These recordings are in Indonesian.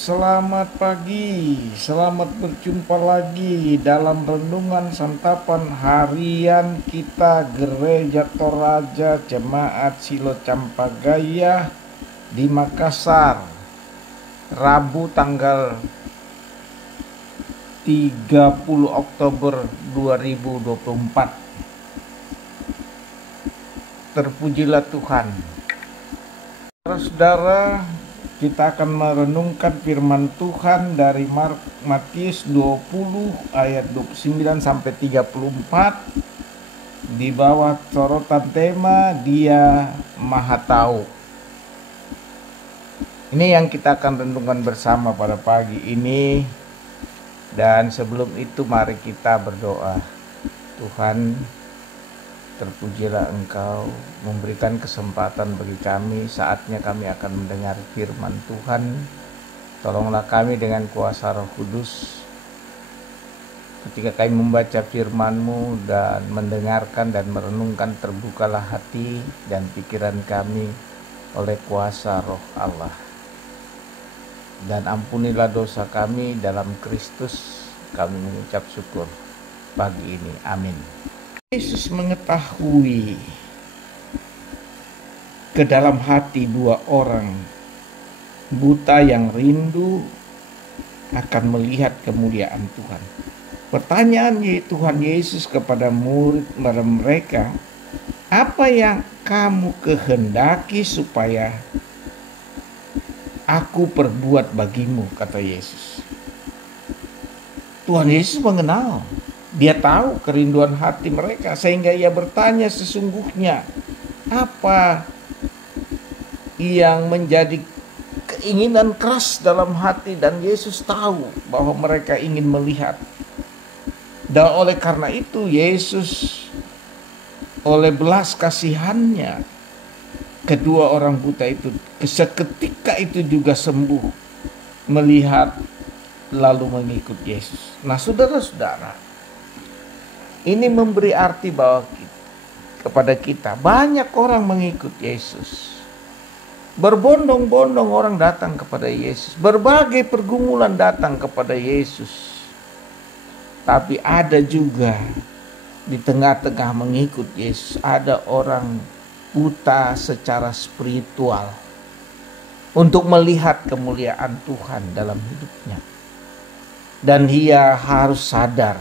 Selamat pagi, selamat berjumpa lagi dalam renungan santapan harian kita Gereja Toraja Jemaat Silo Campagaya di Makassar, Rabu tanggal 30 Oktober 2024. Terpujilah Tuhan. Saudara, kita akan merenungkan firman Tuhan dari Matius 20 ayat 29 sampai 34 di bawah sorotan tema Dia Maha Tahu. Ini yang kita akan renungkan bersama pada pagi ini, dan sebelum itu mari kita berdoa. Tuhan, terpujilah Engkau memberikan kesempatan bagi kami. Saatnya kami akan mendengar firman Tuhan. Tolonglah kami dengan kuasa Roh Kudus ketika kami membaca firman-Mu dan mendengarkan dan merenungkan. Terbukalah hati dan pikiran kami oleh kuasa Roh Allah, dan ampunilah dosa kami dalam Kristus. Kami mengucap syukur pagi ini, amin. Yesus mengetahui ke dalam hati dua orang buta yang rindu akan melihat kemuliaan Tuhan. Pertanyaan Tuhan Yesus kepada murid mereka, apa yang kamu kehendaki supaya aku perbuat bagimu, kata Yesus. Tuhan Yesus mengenal. Dia tahu kerinduan hati mereka, sehingga ia bertanya sesungguhnya apa yang menjadi keinginan keras dalam hati, dan Yesus tahu bahwa mereka ingin melihat. Dan oleh karena itu Yesus oleh belas kasihannya, kedua orang buta itu seketika itu juga sembuh, melihat lalu mengikut Yesus. Nah, saudara-saudara, ini memberi arti bahwa kepada kita banyak orang mengikut Yesus. Berbondong-bondong orang datang kepada Yesus. Berbagai pergumulan datang kepada Yesus. Tapi ada juga di tengah-tengah mengikut Yesus, ada orang buta secara spiritual untuk melihat kemuliaan Tuhan dalam hidupnya. Dan dia harus sadar,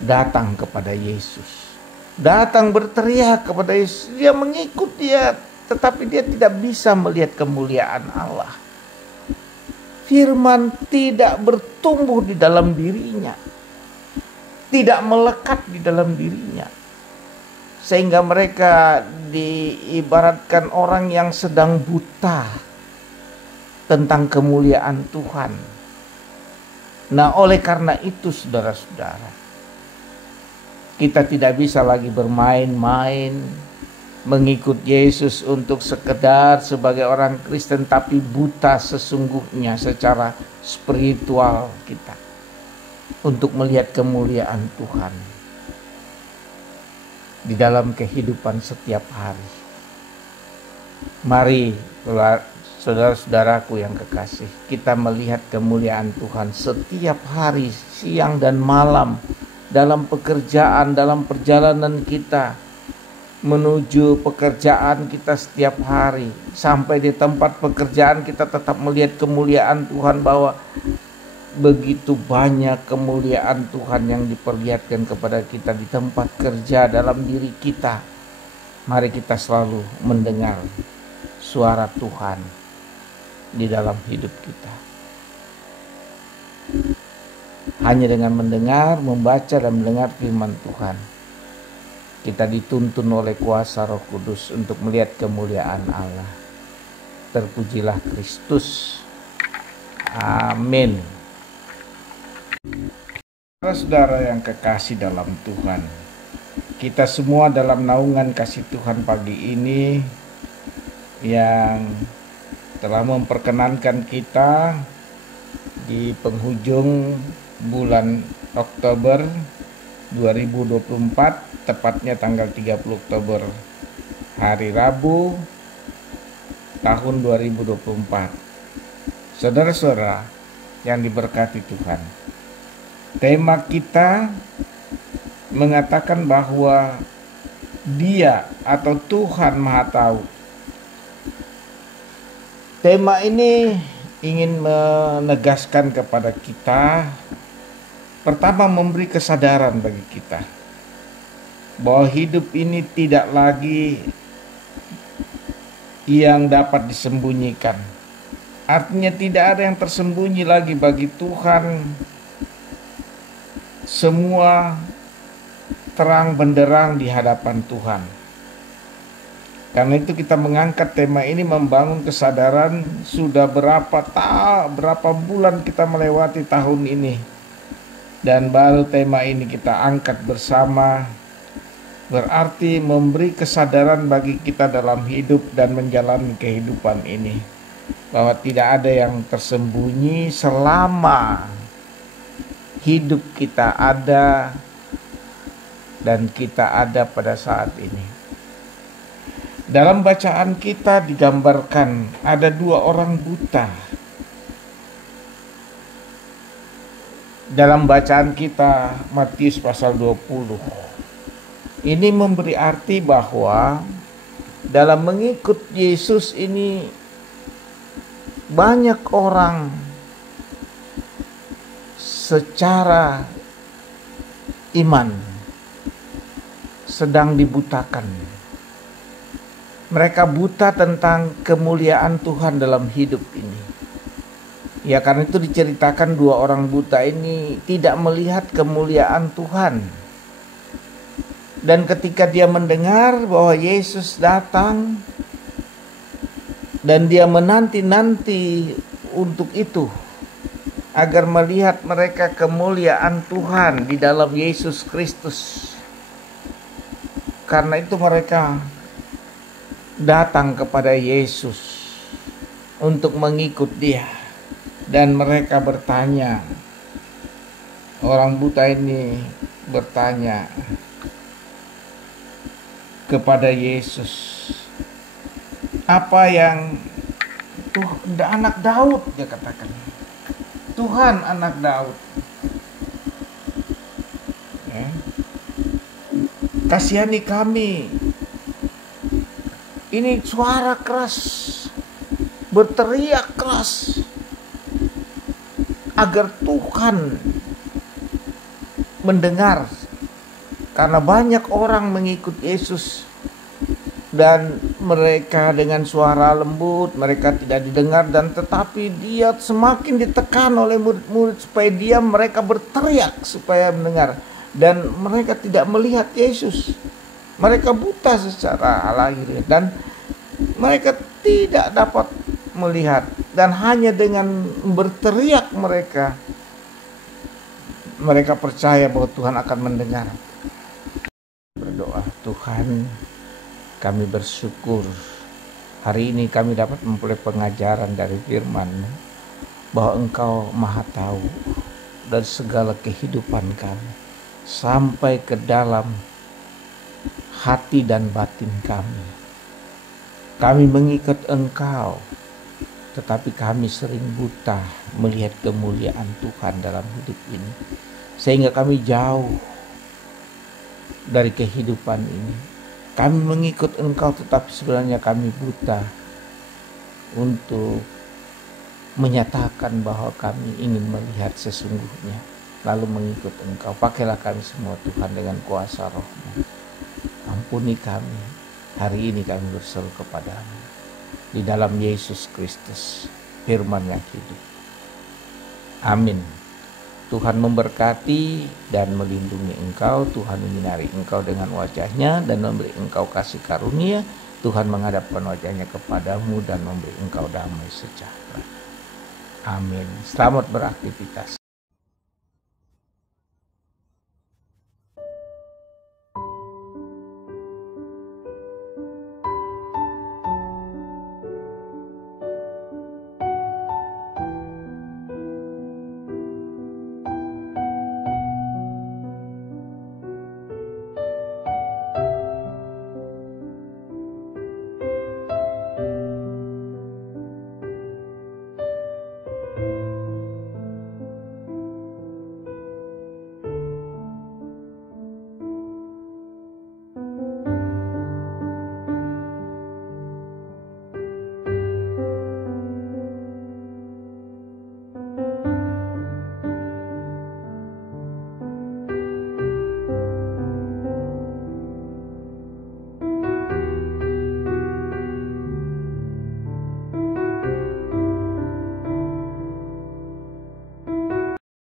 datang kepada Yesus, datang berteriak kepada Yesus. Dia mengikut dia, tetapi dia tidak bisa melihat kemuliaan Allah. Firman tidak bertumbuh di dalam dirinya, tidak melekat di dalam dirinya, sehingga mereka diibaratkan orang yang sedang buta tentang kemuliaan Tuhan. Nah, oleh karena itu saudara-saudara, kita tidak bisa lagi bermain-main mengikut Yesus untuk sekedar sebagai orang Kristen, tapi buta sesungguhnya secara spiritual kita untuk melihat kemuliaan Tuhan di dalam kehidupan setiap hari. Mari saudara-saudaraku yang kekasih, kita melihat kemuliaan Tuhan setiap hari, siang dan malam, dalam pekerjaan, dalam perjalanan kita menuju pekerjaan kita setiap hari. Sampai di tempat pekerjaan kita tetap melihat kemuliaan Tuhan, bahwa begitu banyak kemuliaan Tuhan yang diperlihatkan kepada kita di tempat kerja, dalam diri kita. Mari kita selalu mendengar suara Tuhan di dalam hidup kita. Hanya dengan mendengar, membaca, dan mendengar firman Tuhan, kita dituntun oleh kuasa Roh Kudus untuk melihat kemuliaan Allah. Terpujilah Kristus. Amin. Saudara yang kekasih dalam Tuhan, kita semua dalam naungan kasih Tuhan pagi ini yang telah memperkenankan kita di penghujung bulan Oktober 2024, tepatnya tanggal 30 Oktober, hari Rabu tahun 2024. Saudara-saudara yang diberkati Tuhan, tema kita mengatakan bahwa Dia atau Tuhan Maha Tahu. Tema ini ingin menegaskan kepada kita, pertama, memberi kesadaran bagi kita bahwa hidup ini tidak lagi yang dapat disembunyikan. Artinya tidak ada yang tersembunyi lagi bagi Tuhan. Semua terang benderang di hadapan Tuhan. Karena itu kita mengangkat tema ini, membangun kesadaran. Sudah berapa bulan kita melewati tahun ini, dan baru tema ini kita angkat bersama. Berarti memberi kesadaran bagi kita dalam hidup dan menjalani kehidupan ini, bahwa tidak ada yang tersembunyi selama hidup kita ada dan kita ada pada saat ini. Dalam bacaan kita digambarkan ada dua orang buta. Dalam bacaan kita Matius pasal 20. Ini memberi arti bahwa dalam mengikut Yesus ini banyak orang secara iman sedang dibutakan. Mereka buta tentang kemuliaan Tuhan dalam hidup ini. Ya, karena itu diceritakan dua orang buta ini tidak melihat kemuliaan Tuhan. Dan ketika dia mendengar bahwa Yesus datang, dan dia menanti-nanti untuk itu, agar melihat mereka kemuliaan Tuhan di dalam Yesus Kristus. Karena itu mereka datang kepada Yesus untuk mengikut Dia. Dan mereka bertanya, orang buta ini bertanya kepada Yesus, apa yang anak Daud, dia katakan, Tuhan anak Daud, kasihani kami. Ini suara keras, berteriak keras agar Tuhan mendengar. Karena banyak orang mengikut Yesus dan mereka dengan suara lembut, mereka tidak didengar, dan tetapi dia semakin ditekan oleh murid-murid supaya mereka berteriak supaya mendengar, dan mereka tidak melihat Yesus. Mereka buta secara lahir dan mereka tidak dapat melihat, dan hanya dengan berteriak mereka percaya bahwa Tuhan akan mendengar. Berdoa, Tuhan, kami bersyukur hari ini kami dapat memperoleh pengajaran dari firman-Mu bahwa Engkau Maha Tahu dari segala kehidupan kami sampai ke dalam hati dan batin kami. Kami mengikut Engkau, tetapi kami sering buta melihat kemuliaan Tuhan dalam hidup ini, sehingga kami jauh dari kehidupan ini. Kami mengikut Engkau, tetapi sebenarnya kami buta untuk menyatakan bahwa kami ingin melihat sesungguhnya, lalu mengikut Engkau. Pakailah kami semua Tuhan dengan kuasa Roh-Mu. Ampuni kami, hari ini kami berseru kepadamu. Di dalam Yesus Kristus, firman yang hidup. Amin. Tuhan memberkati dan melindungi engkau. Tuhan menyinari engkau dengan wajah-Nya dan memberi engkau kasih karunia. Tuhan menghadapkan wajah-Nya kepadamu dan memberi engkau damai sejahtera. Amin. Selamat beraktivitas.